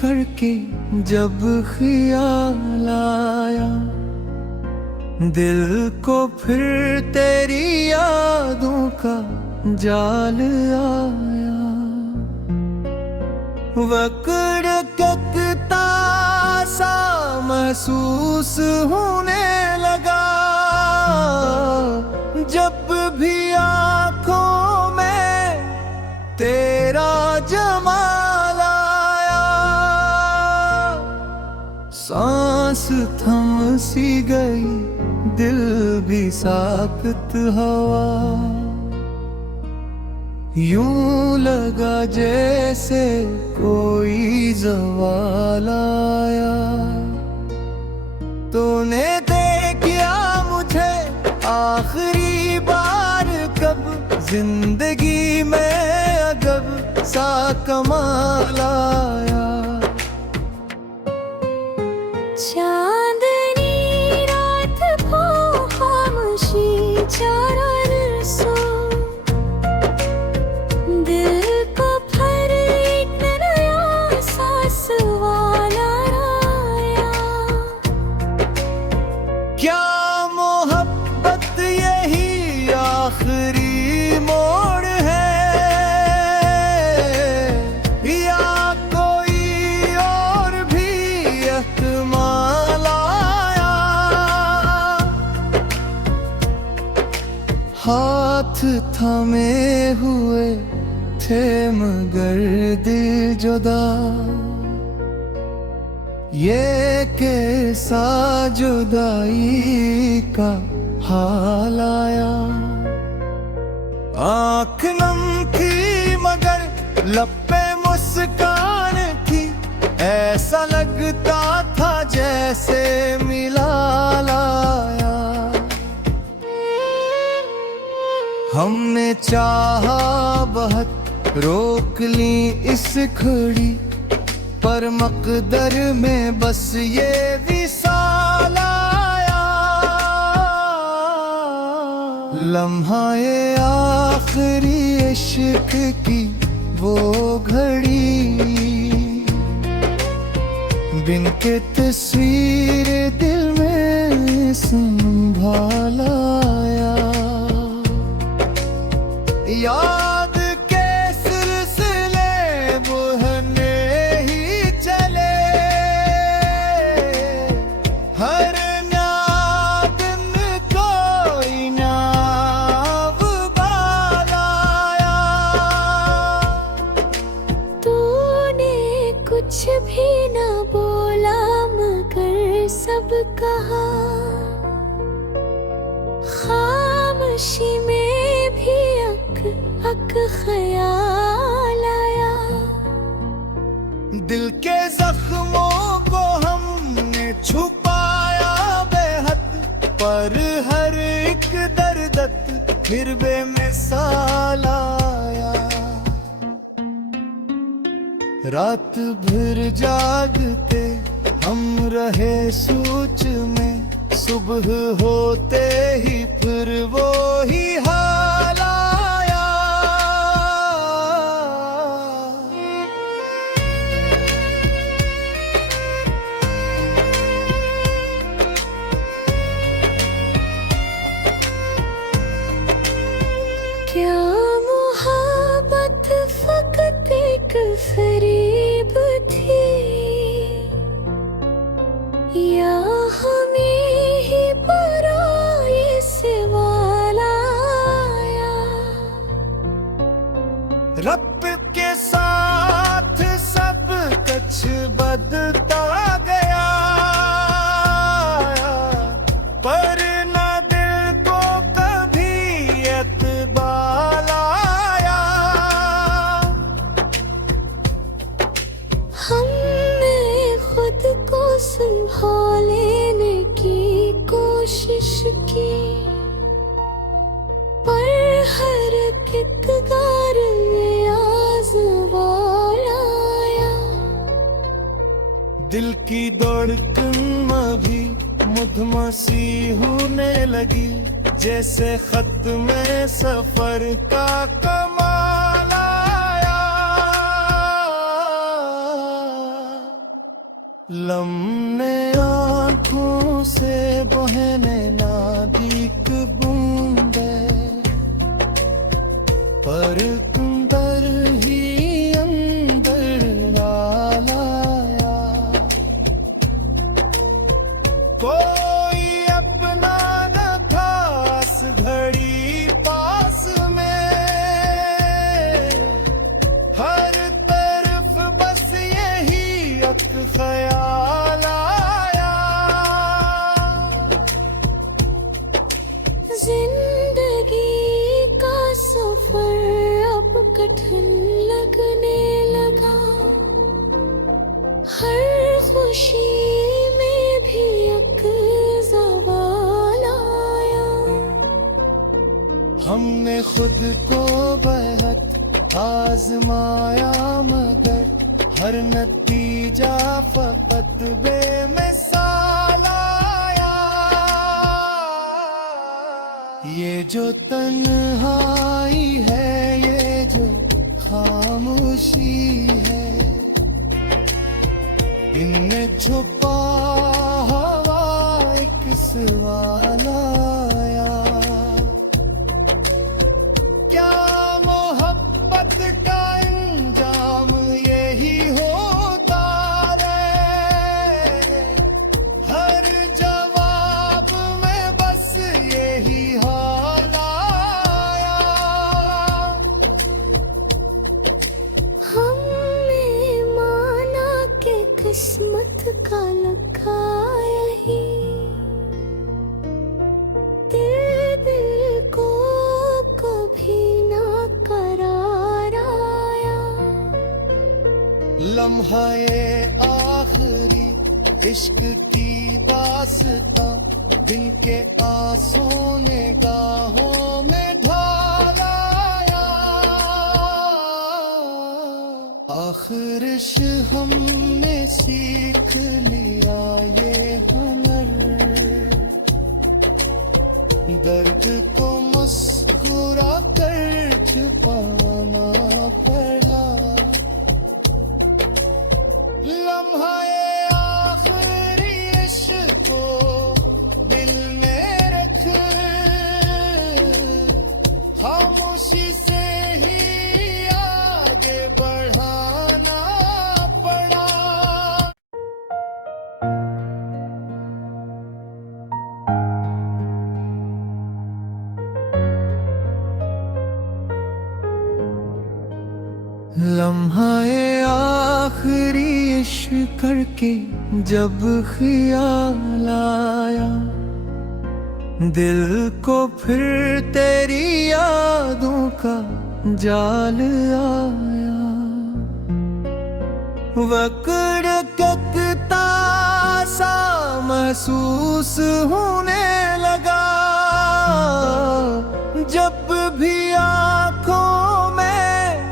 करके जब ख्याल आया, दिल को फिर तेरी यादों का जाल आया। वक़्त सा महसूस होने लगा, जब भी आँखों में तेरा जमाल आया। सांस थम सी गई, दिल भी साकत हवा, यूं लगा जैसे कोई ज़वाल आया। तूने देखा मुझे आखिरी बार कब, जिंदगी में अजब सा कमाल आया। चांदनी रात को खामोशी चादर सो, दिल को फिर एक नया एहसास वाला आया। क्या मोहब्बत यही आखिरी मोड़ है, या कोई और भी एहतमाल आया। हाथ थामे हुए थे मगर दिल जुदा, ये कैसा जुदाई का हाल आया। आँख नम थी मगर लब पे मुस्कान थी, ऐसा लगता था जैसे मिला लाया। हमने चाहा बहुत रोक ली इस घड़ी, पर मकदर में बस ये विसाल आया। लम्हा ये आखिरी इश्क की वो घड़ी, बिन के तस्वीर दिल में संभाल आया। याद के सिलसिले बुहने ही चले, हर दिन कोई नाव बाल आया। तूने कुछ भी न बोला मगर सब कहा, खामोशी में भी अक ख्याल आया। दिल के जख्मों को हमने छुपाया बेहद, पर हर एक दर्द फिर बेमिसाल आया। रात भर जागते हम रहे सोच में, सुबह होते ही फिर वो ही हाल आया। क्या मोहब्बत फकत एक फरेब थी, या हमें ही पराये से वाला आया। रब के साथ सब कुछ बदलता गया, पर न दिल को कभी एतबार आया। हमने खुद को संभालने की कोशिश की, पर हर किरदार में आज़मार आया। दिल की धड़कन भी मधुमसी होने लगी, जैसे खत में सफर का कमाल आया। लम्हे आँखों से बहने नाजुक बूंदे, पर अंदर ही अंदर लाया। कोई अपना न था इस घड़ी पास में, हर तरफ बस यही एक ख्याल आया। जिंदगी का सफर अब कठिन लगने लगा, हर खुशी में भी एक ज़वाल आया। हमने खुद को बेहद आजमाया, मगर हर नतीजा फकत बेमिसाल आया। ये जो तन्हाई है, ये जो खामोशी है, इनमें छुपा हुआ एक सवाल आया। क्या मोहब्बत का अंजाम यही होता रे? हर जवाब में बस यही हाल आया। हमने माना कि किस्मत का लिखा यही, दिल को कभी ना करार आया। लम्हा ये आखिरी इश्क की दास्तां, दिन के आंसू निगाहों में ढाल आया। आखिरिश हमने सीख लिया ये हुनर, दर्द को मुस्कुरा कर छुपाना पड़ा। लम्हा ये आखिरी इश्क को दिल में रख, खामोशी से ही आगे बढ़ाना पड़ा। लम्हा ये आखिरी इश्क करके जब ख्याल आया, दिल को फिर तेरी यादों का जाल आया। वक़्त सा महसूस होने लगा, जब भी आँखों में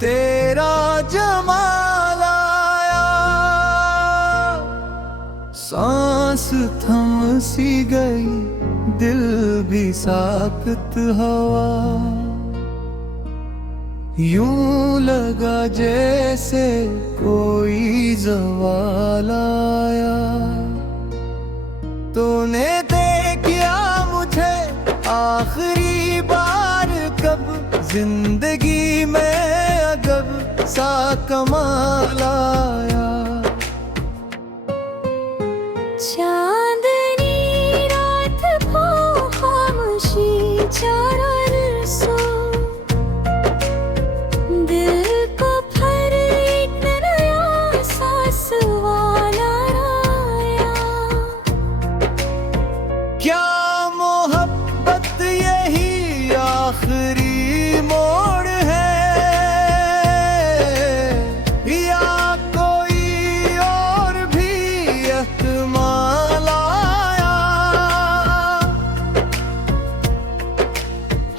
तेरा जमाल आया। सांस थम सी गई, दिल भी साकत हवा, यूं लगा जैसे कोई ज़वाल आया। तूने देखा मुझे आखिरी बार कब, जिंदगी में अजब सा कमाल आया। चांदनी रात को खामोशी चारों सो, दिल को फिर एक नया सा सवाल आया। क्या मोहब्बत यही आखिरी मोड़ है, या कोई और भी एहतमाल आया?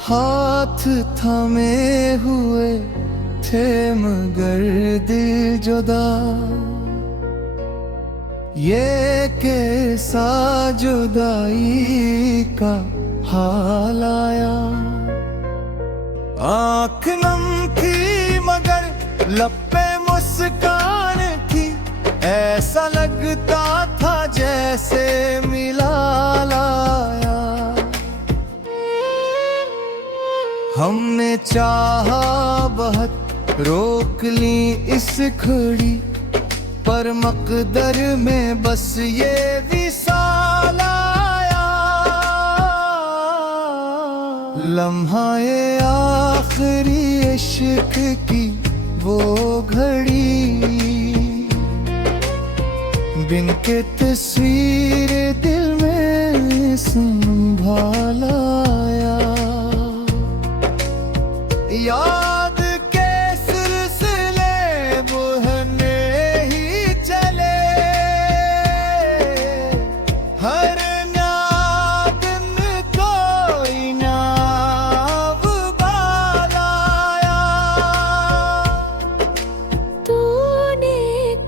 हाथ थामे हुए थे मगर दिल जुदा, ये कैसा जुदाई का हाल आया। आँख नम थी मगर लब पे मुस्कान थी, ऐसा लगता था जैसे मिला लाया। हमने चाहा बहुत रोक ली इस घड़ी, पर मकदर में बस ये विसाल आया। लम्हा ये आखिरी इश्क की वो घड़ी, बिन के तस्वीर दिल में संभाला आया। याद के सिलसिले बुहने ही चले, हर दिन कोई नाव बालाया। तूने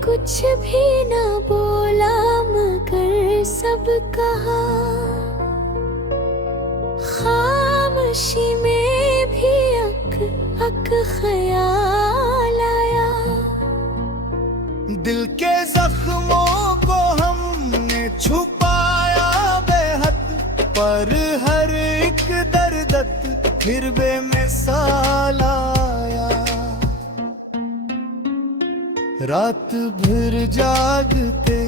कुछ भी न बोला मगर सब कहा, खामोशी में भी अक ख्याल आया। दिल के जख्मों को हमने छुपाया बेहद, पर हर एक दर्द फिर बेमिसाल आया। रात भर जागते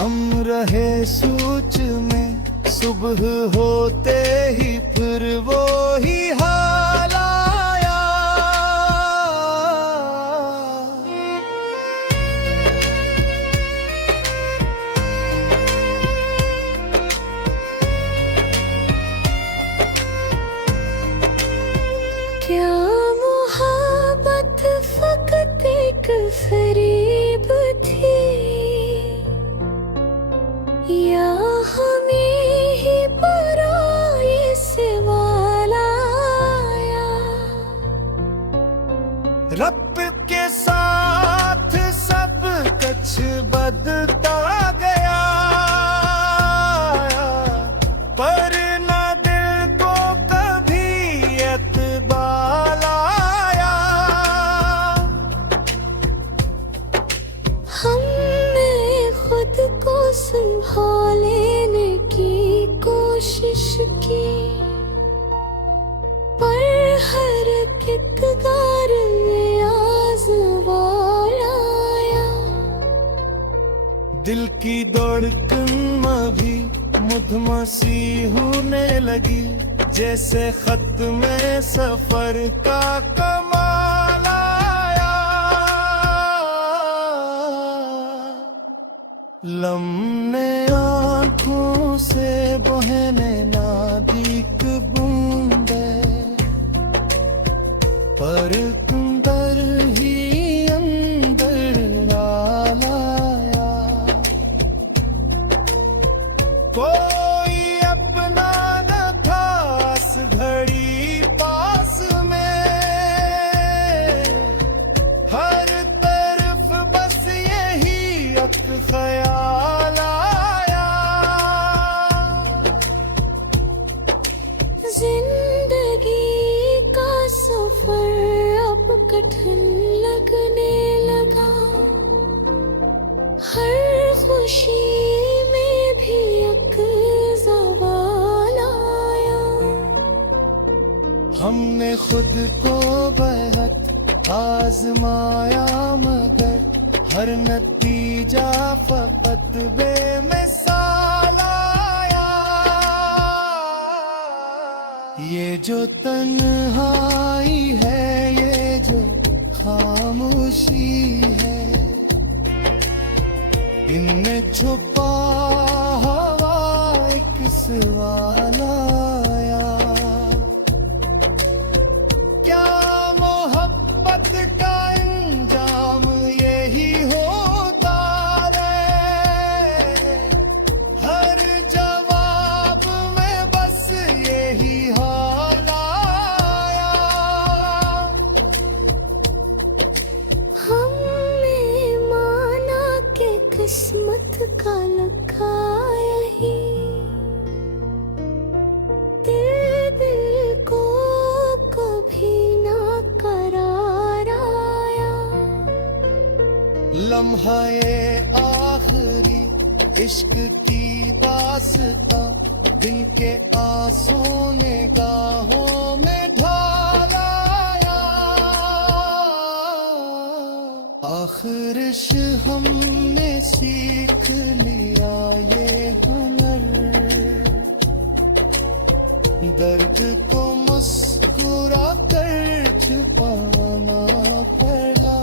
हम रहे सोच में, सुबह होते ही फिर वो ही हाल आया। क्या मोहब्बत फकत एक फरेब थी, या हमें ही पराये से वाला आया। रब के साथ सब कुछ बदलता गया, पर न दिल को कभी एतबार आया। हमने खुद को संभालने की कोशिश की, पर हर किरदार में आज़मार आया। दिल की धड़कन भी मुधमसी होने लगी, जैसे खत में सफर का कमाल आया। लम्हे आँखों से बहने नाजुक बूंदे, पर अंदर ही अंदर डाल आया। कोई अपना न था इस घड़ी पास में, हर तरफ बस यही एक ख्याल आया। जिंदगी का सफर अब कठिन लगने लगा, हर खुशी में भी एक ज़वाल आया। हमने खुद को बेहद आजमाया, मगर हर नतीजा फकत बेमिसाल आया। ये जो तन्हाई है, ये जो खामोशी है, इनमें छुपा हवा एक सवाल आया। क्या मोहब्बत का अंजाम यही होता रे? हर जवाब में बस यही हाल आया। हमने माना कि किस्मत का लिखा यही, दिल को कभी ना करार आया। लम्हा ये आखिरी इश्क की दास्तां दिन के आंसू ने गाहों में ढालाया आखिरिश हमने सीख लिया ये हुनर दर्द को मुस्कुरा कर छुपाना पड़ा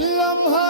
लम्हा